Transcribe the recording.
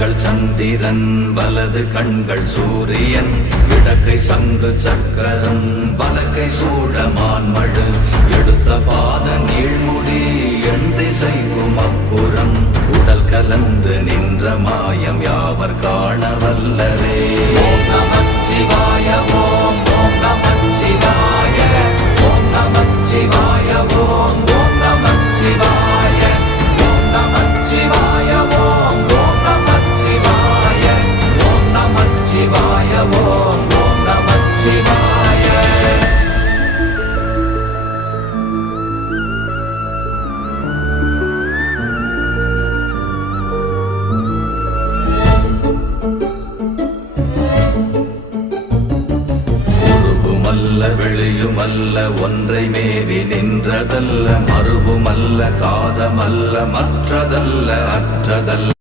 கண்கள் சந்திரன் வலது கண்கள் சூரியன் இடக்கை சங்கு சக்கரம் வலக்கை சூழமான்மழு எடுத்த பாத நீழ்முடி எண் திசைக்கும் அப்புறம் உடல் கலந்து நின்ற மாயம் யாவர் காண வல்லரே. ஓம் நமச்சிவாய ஓம் ஓம் நமச்சிவாய ஓம் நமச்சிவாய ஓம் ஓம் நமச்சிவாய ஓம் நமச்சிவாய ஓம் ஓம் நமச்சிவாய ஓம் நமச்சிவாய ஓம் ஓம் நமச்சிவாய. வெளியுமல்ல ஒன்றை மேவி நின்றதல்ல மறுவுமல்ல காதமல்ல மற்றதல்ல அற்றதல்ல